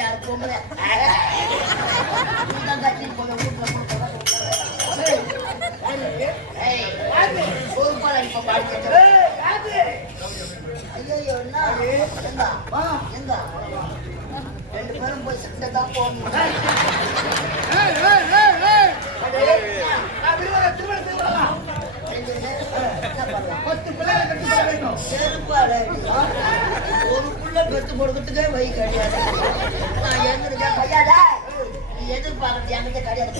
யாரு பொம்பளை கட்டி போன வீட்டுல ஐயோ என்ன எங்க ரெண்டு பேரும் போய் சண்டை தான் போகணும். ஒரு புள்ள பெத்து கொடுக்கறதுக்கே வை கிடையாது. நான் எங்கிருக்கேன் பையாதா நீ எதிர்பார்க்கறது எனக்கு கிடையாது.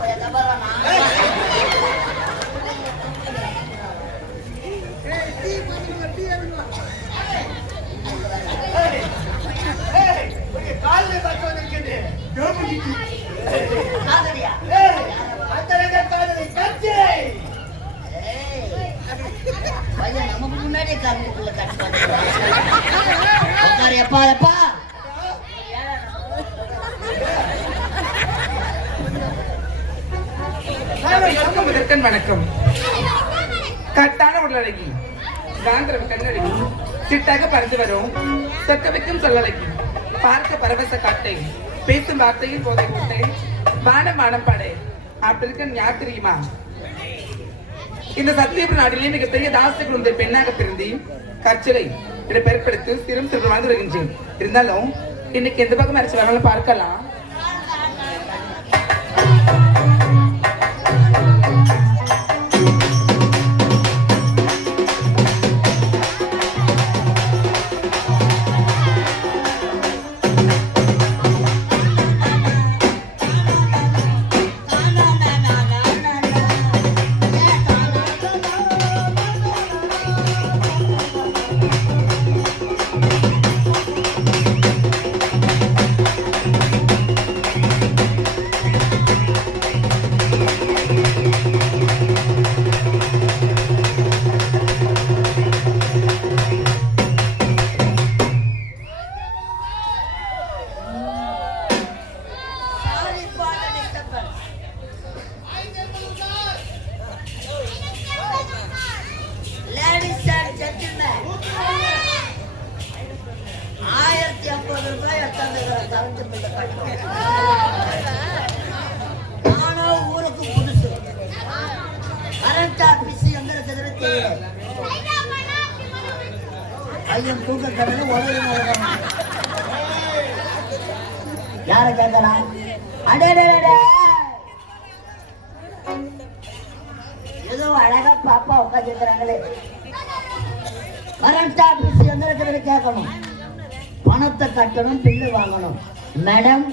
பையன் தவறானா பையன் நமக்கு முன்னாடியே கருத்துக்குள்ள கட்டுப்பாடு எப்பா எப்பா வணக்கம். கட்டான உடலழகி காந்திரவ கண்ணழகி சிட்டாக பறந்து வரும் சொக்க வைக்கும் சொல்லழகி பார்க்க பரவச காட்டை பேசும் வார்த்தையில் போதை கூட்டை வானம் வானம் படை அப்படி இருக்க யார் தெரியுமா? இந்த சத்தியபுர நாட்டிலே மிகப்பெரிய தாச குழந்தை பெண்ணாக பிறந்தி கற்சிலை இதை பெருப்படுத்தி சிறும் சிறு வாழ்ந்து வருகின்றேன். இருந்தாலும் இன்னைக்கு எந்த பக்கம் அரைச்சு வரலாம் பார்க்கலாம். ஊருக்கு புதுசு கரண்ட் ஆபீஸ் எங்க பையன் தூக்க கடல உலக யார கேட்கலாம்? ஏதோ அழகா பாப்பா உட்காந்துருக்கிறாங்களே. கரண்ட் ஆபீஸ் எங்க இருக்கிறது கேட்கணும், பணத்தை கட்டணும், பில்லு வாங்கணும். மேடம்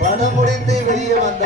பணம் முடிந்து வெளியே வந்த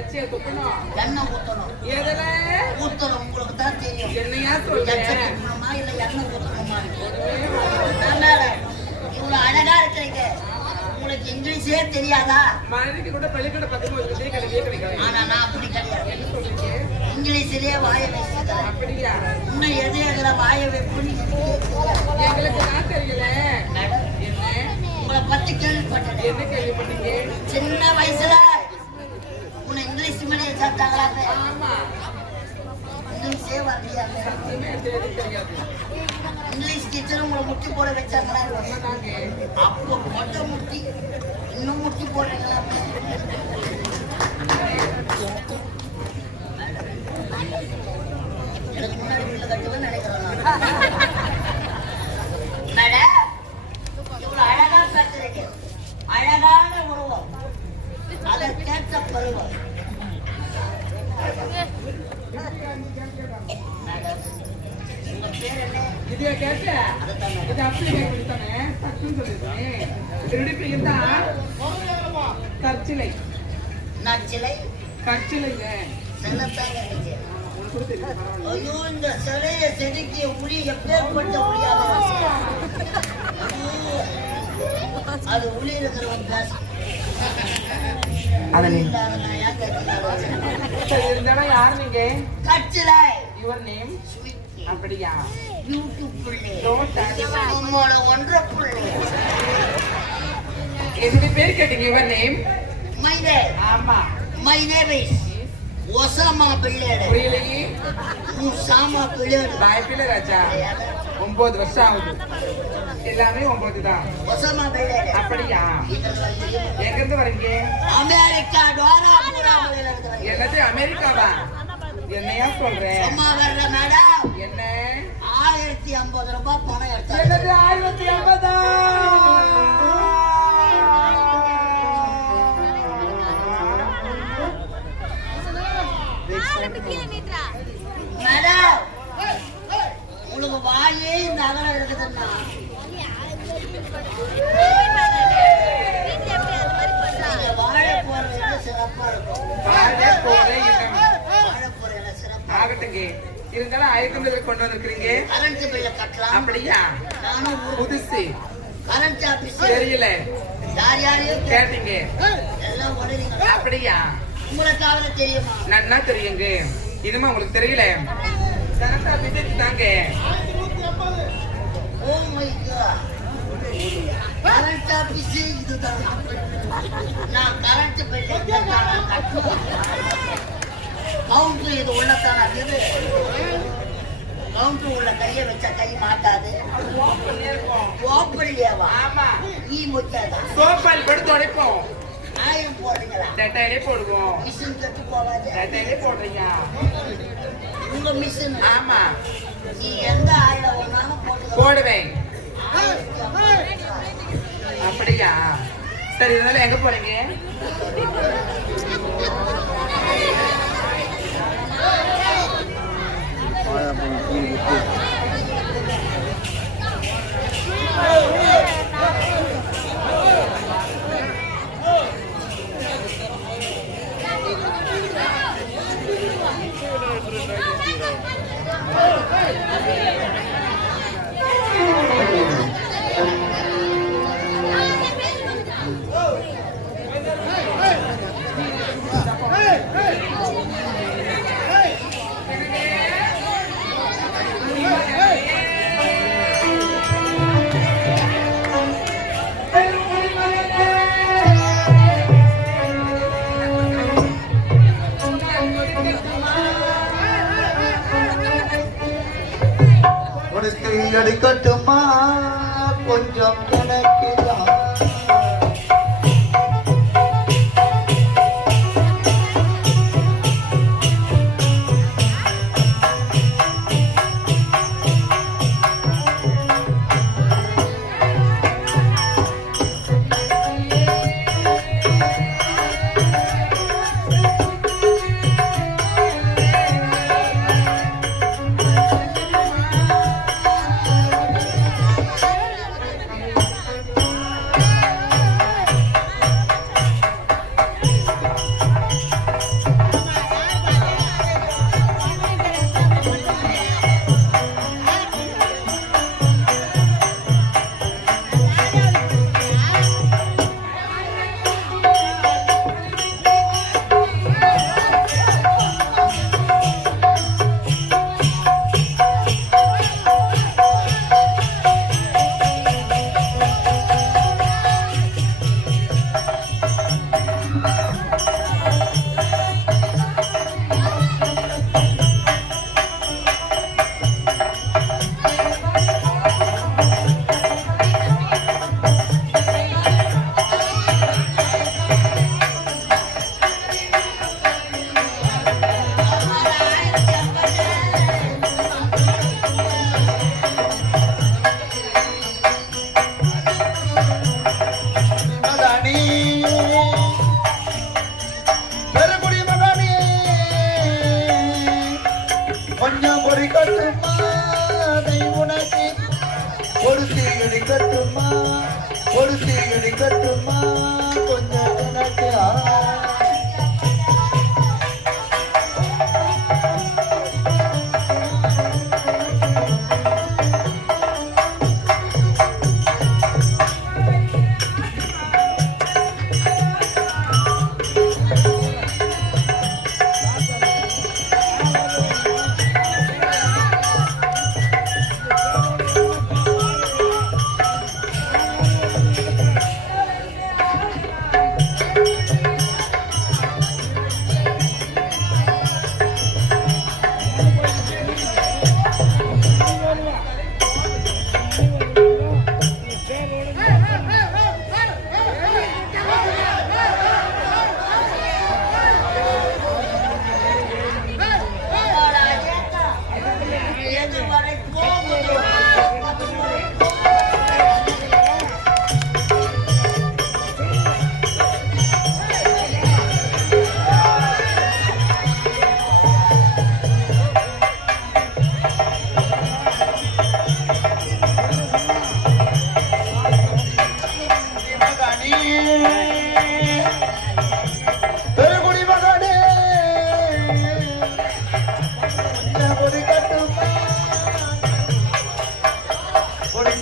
எச்சைய துப்பணும். எண்ணெய் ஊத்தணும். எதுல ஊத்தணும் உங்களுக்கு தான் தெரியும். என்னையா சொல்ற? எச்சை துப்பணுமா இல்ல எண்ணெய் ஊத்தணுமா? இவ்வளவு அழகா இருக்கிறீங்க. உங்களுக்கு இங்கிலீஷே தெரியாதா? மனைவிக்கு கூட பள்ளிக்கூட பக்கத்துல ஒரு விஜய் கிடைக்கவே கிடைக்காது. ஆனா நான் அப்படி கிடையாது. என்ன சொல்றீங்க? இங்கிலீஷ்லயே வாய பேசுகிறேன். அப்படியா? இன்னும் எது எதுல வாய வைப்புன்னு எங்களுக்கு நான் தெரியல. மேடம், என்ன உங்களை பத்தி கேள்விப்பட்டேன். என்ன கேள்விப்பட்டீங்க? சின்ன வயசுல உன்னை இங்கிலீஷ் மீடியம் சேர்த்தாங்களா? ஆமா, இங்கிலீஷே வரலையா? சத்தியமே தெரியாது. இங்கிலீஷ் டீச்சர் உங்களை முட்டி போட வச்சாங்களா? சொன்னாங்க. அப்போ மொட்டை முட்டி இன்னும் முட்டி போடுறீங்களா? எனக்கு முன்னாடி பிள்ளை கட்டுவேன்னு நினைக்கிறேன் நான். மேடம், இவ்வளவு அழகா பேசுறீங்க. அழகான உருவம், அதற்கேற்ற பருவம். மேடம், உங்க பேர் என்ன? இதையா கேட்ட? அதுதான் மேடம். இது அப்படி கேட்டானே சத்துன்னு சொல்லிருக்கேன். திருடி போயிருந்தா கற்சிலை. நச்சிலை கற்சிலைங்க. செல்லத்தாங்க இருந்துச்சு. உனக்கு கூட தெரியும். பரவாயில்ல. ஐயோ, இந்த சிலையை செதுக்கிய உளி எப்பேற்பட்ட உளியாக அது உளி இருக்கிறவன் பேச அதை நீ- இல்லாத நான் ஏன் கேட்கிறேன்? சரி, இருந்தாலும் யார் நீங்க? கச்சிலை யுவர் நேம்? அப்படியா? Beautifully Don't touch. உன்னோட ஒன்றரை புள்ளி என்னுடைய பேர் கேட்டீங்க. Your name? மை நேம் ஆமா. மை நேம் இஸ் ஒசாமா பிள்ளையடு புரியலையே. உசாமா பிள்ளையடு வாய்ப்பில்லை ராஜா. 9 வருஷம் ஆகுது. எல்லாமே 9 தான். ஒசாமா பிள்ளையடு அப்படியா? எங்க இருந்து வரீங்க? அமெரிக்கா டோராபுராவில இருந்து வரேன். என்னது அமெரிக்காவா? என்னையா சொல்றேன்? சும்மா வர்ற மேடம், என்ன? 1050 ரூபாய் பணம் எடுத்தாரு. என்னது 1050? மேடம், உங்களுக்கு வாயே இந்த அகலம் இருக்குதுன்னா நீங்க வாழ போறது சிறப்பா இருக்கும். வாழை போல இடம். வாழ போறது சிறப்பா ஆகட்டுங்க. இருந்தாலும் 1050 கொண்டு வந்திருக்கிறீங்க. கரண்ட் பில்ல கட்டலாம். அப்படியா? நானும் புதுசு கரண்ட் ஆபீஸ் தெரியல. யார் யாரையும் கேட்டீங்க. எல்லாம் உடனீங்க. அப்படியா? உங்களுக்கு அவரை தெரியுமா? நன்னா தெரியுங்க. இதுமா உங்களுக்கு தெரியல. கரெக்டா விசிட் தாங்க. Oh my god, current office இதுதான். நான் கரண்ட் பில்ல கவுண்டர் இது உள்ளத்தான இது. கவுண்டர் உள்ள கையை வச்சா கை மாட்டாது. ஓப்பல்லையாவா? ஆமா. ஈ முச்சாதா? சோப்பால் படுத்து உடைப்போம். ஆயம் போடுறீங்களா? டட்டாயிலே போடுவோம். மிஷின் கட்டு போகாது. டட்டாயிலே போடுறீங்க. உங்க மிஷின். ஆமா, நீ எந்த ஆயில ஒன்னாலும் போட்டு போடுவேன். அப்படியா? சரி, இதனால எங்க போறீங்க? எடுக்கட்டுமா கொஞ்சம் எனக்கு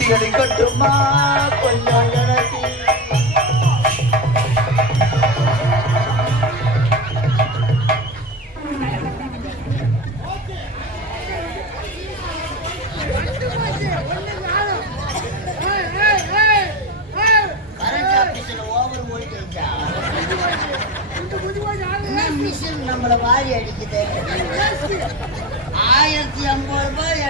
கிடைக்கட்டுமா கொஞ்சம் எனக்கு கரண்ட் ஆபீஸ்ல ஓவர் ஓடிச்சா மிஷின் நம்மள வாரி அடிக்குது 1050 ரூபாய்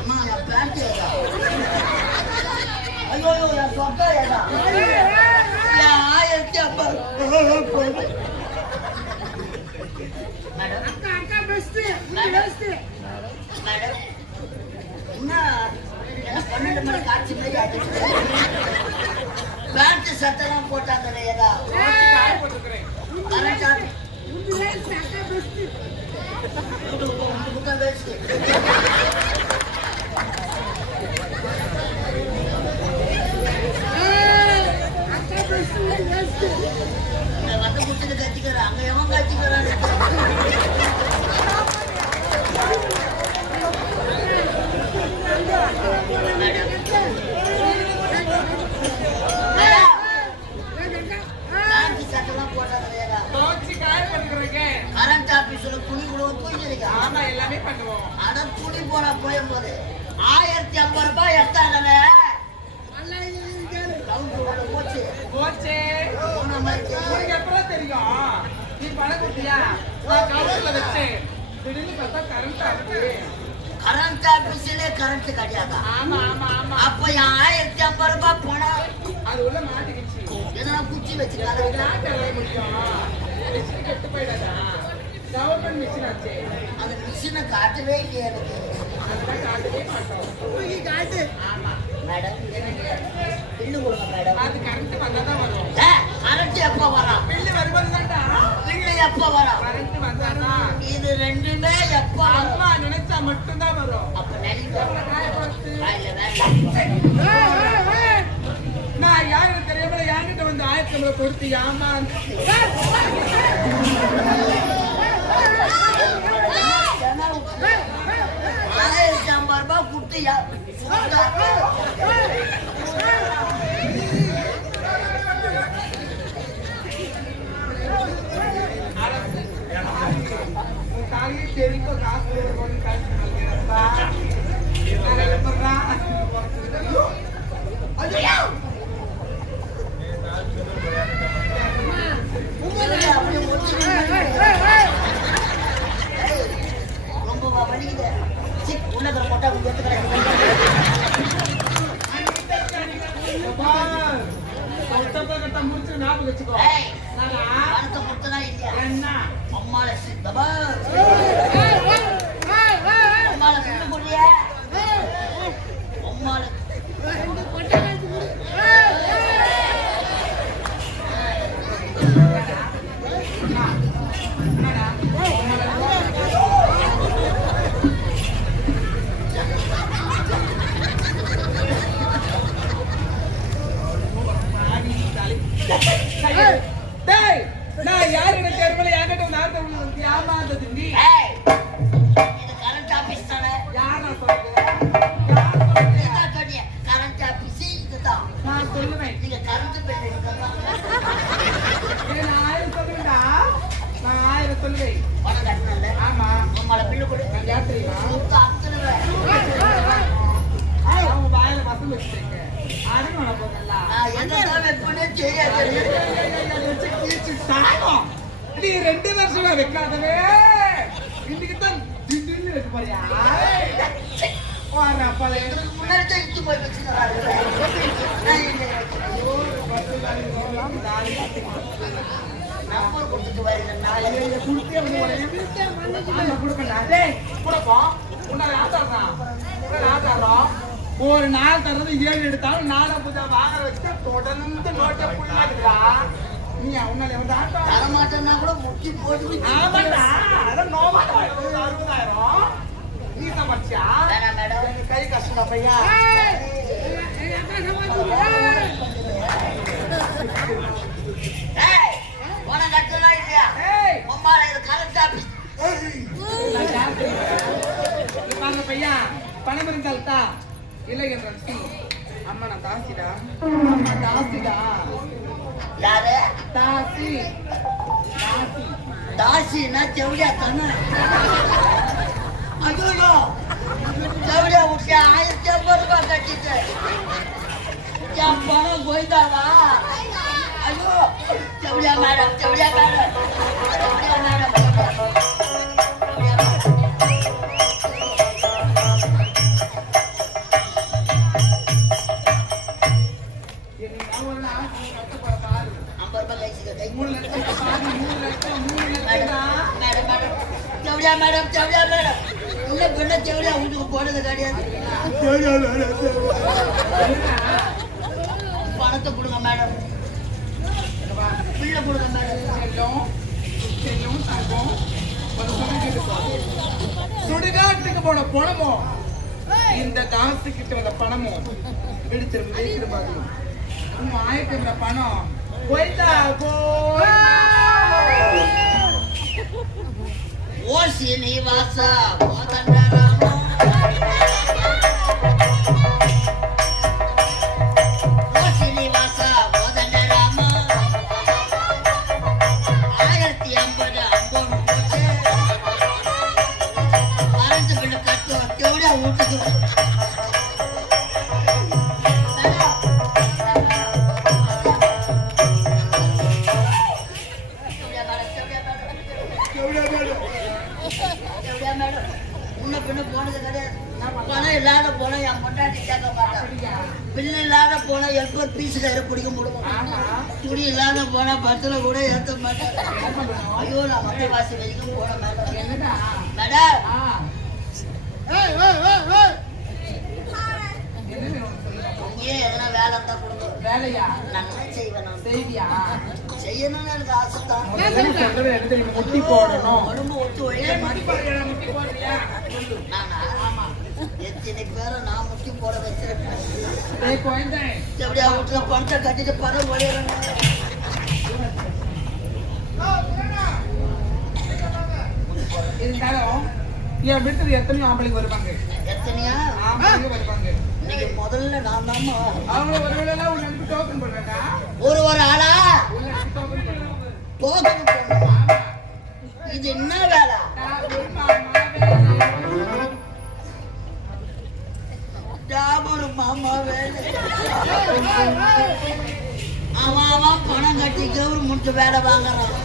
அம்மா என் பேண்ட் ஏதா ஐயோ என் சொக்கா ஏதா 1050 மேடம் என்ன 12 மணி காட்சி மாதிரி ஆகிடுச்சு பேண்ட் சட்டெல்லாம் போட்டாங்க ஏதா கரெக்டா வந்து குத்துட்டு கத்திக்கிறான் அங்க எவன் கத்திக்கிறான்னு கரண்ட் ஆபீஸ்ல துணி கூட தூங்கிருக்கேன். ஆமா எல்லாமே பண்ணுவோம். அட துணி போட போயும்போது 1050 ரூபாய் எடுத்தாங்கல்ல. போச்சு போச்சு. உனக்கு எப்பறம் தெரியும்? நீ பணம் கொடுத்தியா? நான் கவர்ல வச்சேன். திடீர்னு பார்த்தா கரண்ட் ஆகுது. கரண்ட் ஆபீஸ்ல கரண்ட் கிடையாது. ஆமா ஆமா ஆமா. அப்ப 1050 ரூபாய் பணம் அது உள்ள மாட்டிக்கிச்சு. எதனா குச்சி வச்சுக்காத. நான் தர முடியும். மிஷின் கெட்டு போயிடாதா? கவர்மெண்ட் மிஷின் ஆச்சு. அந்த மிஷினை காட்டவே இல்லையே எனக்கு. அதெல்லாம் காட்டவே மாட்டோம். காட்டு. ஆமா மேடம் பில்லு கொடுங்க மேடம். அது கரண்ட் வந்தாதான் வரும். கரண்ட் எப்ப வரும்? பில்லு வரும்போதுதான்டா. பில்லு எப்ப வரும்? கரண்ட் வந்தாதான். இது ரெண்டுமே எப்ப அம்மா நினைச்சா மட்டும்தான் வரும். அப்ப நான் யாருக்கு தெரியாம என்கிட்ட வந்து 1050 கொடுத்து ஏமா 1050 ரூபாய் கொடுத்து தாலி தெரிக்கும் காசு ரொம்ப வலிக்குது. உன்னத போட்டா முடிச்சு ஞாபகம் வச்சுக்கோ. பணத்தை கொடுத்தனா இல்லையா? என்ன அம்மால சித்தமா அம்மால விட்டு போடுறியா? அம்மால நான் யாரு தெரியுமா என்கிட்ட வந்து ஏமாந்தது நீ. இது கரண்ட் ஆபீஸ் தானே? யார் நான் சொல்றேன்? கரண்ட் ஆபீஸ் இதுதான். நான் சொல்லுவேன். நீங்க கரண்ட் பில் எடுக்கலாம். நான் 1000 சொல்லுவேன்டா. நான் 1000 சொல்லுவேன். பணம் கட்டணும்ல? ஆமா. உங்களை பில்லு கொடு. நான் யார் தெரியுமா? அவங்க வாயில வசம் வச்சுருங்க. அதுவும் உனக்கு போகலாம். என்னதான் வைப்பனே தெரியாது. நீ 2 வருஷமா வைக்காதவே இன்னைக்கு தான் திடீர்னு வைக்க போறியா? முன்னாடி தான் இட்டு போய் வச்சுக்கிறாரு. நம்பர் கொடுத்துட்டு வரீங்க. ஒரு நாள் தர்றது 7 எடுத்தாலும் 4 புதா வாங்க வச்சு தொடர்ந்து நோட்டை புள்ளாதுடா. நீ உன்னால வந்து ஆட்டோ தரமாட்டேன்னா கூட முட்டி போட்டு ஆமாடா. அதான் நோமாட்டா 60,000 நீ சமைச்சியா? வேணாம் மேடம். கை கஷ்டம் பையா. போன கட்டலாம் சும்மா இது கரெக்டா வாங்க பையா பணம் இருந்தால் தா இல்லை என்றால் சி அம்மா நான் தாசிடா அம்மா தாசிடா யாரு தாசி தாசி தாசின்னா செவடியா தானே ஐயோ செவடியா விட்டு 1050 ரூபாய் கட்டிட்டேன் என் பணம் போய்தாவா ஐயோ செவடியா மேடம் செவடியா மேடம் செவடியா மேடம் மேடம் செவடியா மேடம் உள்ள பெண்ண செவடியா வீட்டுக்கு போனது கிடையாது பணத்தை கொடுங்க மேடம் பிள்ளை கொடுங்க மேடம் சுடுகாட்டுக்கு போன பணமோ இந்த காசு கிட்ட வந்த பணமோ எடுத்திருந்த உங்க ஆயிரத்தி பணம் போய்தா ஓ சீனிவாசா கோதண்டராமா ஓ சீனிவாசா கோதண்டராமா 1050 அம்போன்னு போச்சு கரண்ட் பில்லு கட்டு எவ்வளோ வீட்டுக்கு பணம் இல்லாத போனா என் பொண்டாட்டி கேட்க மாட்டான் பில்லு இல்லாத போனா எல்பர் பீஸ் கயிறு பிடிக்க முடியும் துணி இல்லாத போனா பஸ்ல கூட ஏற்ற மாட்டேன் ஐயோ நான் மத்தியவாசி வரைக்கும் போன மேடம் ஏன் எதனா வேலை இருந்தா கொடுங்க வேலையா நல்லா செய்வேன் செய்வியா செய்யணும்னு எனக்கு ஆசை தான் முட்டி போடணும் உடம்பு ஒத்து ஒழிக்க நானா எத்தனை பேரை நான் முட்டி போட வச்சிருக்கேன் எப்படியா வீட்டுல பணத்தை கட்டிட்டு பணம் ஒழியறேன் இருந்தாலும் என் வீட்டுக்கு எத்தனையோ ஆம்பளைங்க வருவாங்க எத்தனையா ஆம்பளைங்க வருவாங்க இன்னைக்கு முதல்ல நான் தாமா அவங்க ஒரு வேளை ஒரு நடிப்பு டோக்கன் போடுறேன்டா ஒரு ஆளா டோக்கன் போடணுமா இது என்ன வேலை டாபர் மாமா வேலை அவன் பணம் கட்டி கவர்மெண்ட் வேலை வாங்குறான்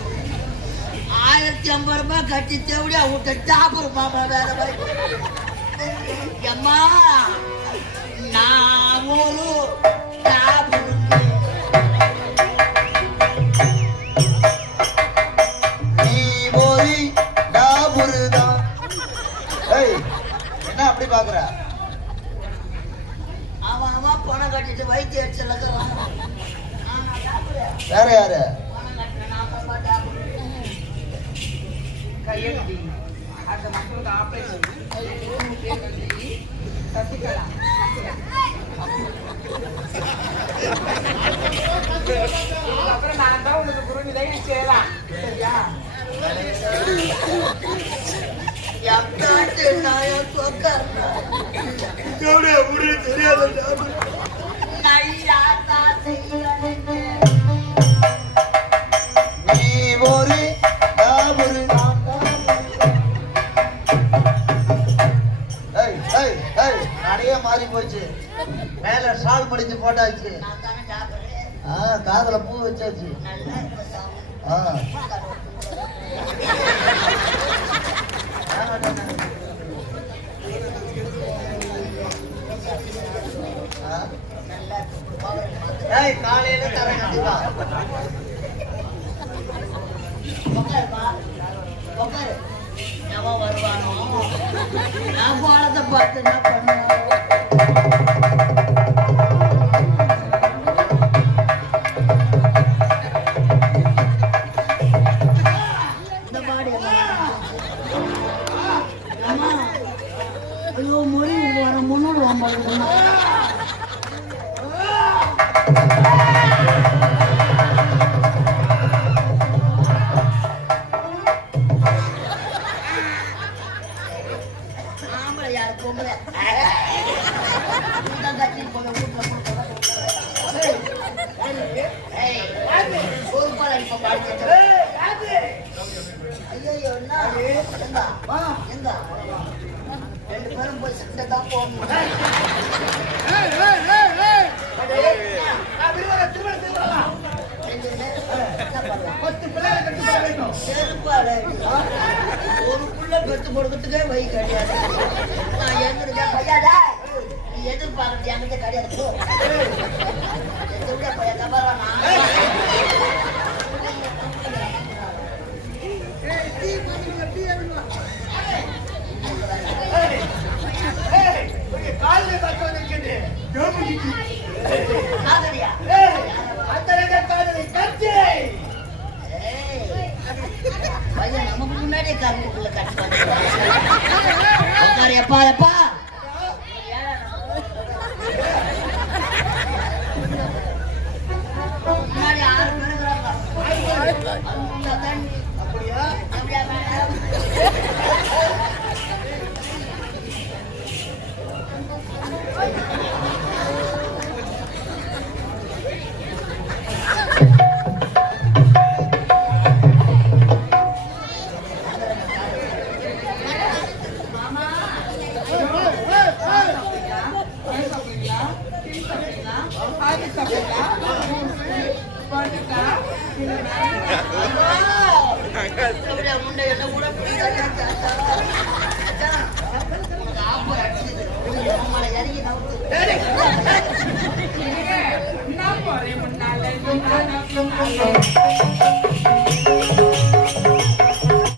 1050 ரூபாய் கட்டி தேவடியா விட்ட டாபர் மாமா வேலை வாங்கி அம்மா நான் ஒரு டாபர் நீ ஒரு டாபுரு தான். என்ன அப்படி பாக்குற? அவன் பணம் கட்டிட்டு வைத்திய அடிச்சல வேற யாரு? பணம் கட்டின நான் டாபர் கையெழுதி அந்த மக்களுக்கு ஆபரேஷன் சசிகலா அப்புறம் நான் தான் உனக்கு குருவிதையும் செய்யலாம் சரியா எக்காட்டு நாயோ சொக்கர்னா எவ்வளோ முடிய தெரியாத டாபுரு. நையாத்தா செய்யறேன்னு நீ ஒரு டாபுரு தான். நடைய மாறி போச்சு. மேல ஷால் முடிச்சு போட்டாச்சு. நான் தானே டாபரு காதுல பூ வச்சாச்சு. நல்லா இருக்க சாமி ஆ. நல்லா இருக்கு காலையில தரேன் கண்டிப்பா. உட்காருப்பா உட்காரு எவன் வருவானோ நான் பாலத்தை பார்த்து என்ன பண்ணுவோம் இந்த பாடி அம்மா ஐயோ மொழி வர முன்னூறு ஐம்பது நீதான் கத்திட்டு போய் வீட்டுல பொறுப்பாள இப்ப பாட்டு ஐயோ என்ன எங்க ரெண்டு பேரும் போய் சண்டை தான் போகணும். ஒரு புள்ள பெத்து கொடுக்கறதுக்கே வை கிடையாது. நான் எந்திரிச்சா பையாதா நீ எதிர்பார்க்கறது என்கிட்ட கிடையாது. பையன் தவறானா பையன் நமக்கு முன்னாடியே கருப்புக்குள்ள கட்டி எப்பா எப்பா முன்னாடி 6 பேருங்கிறாங்க. அப்படியா அப்படியா முண்டை என்ன கூட இறங்கி நான் போறேன் முன்னால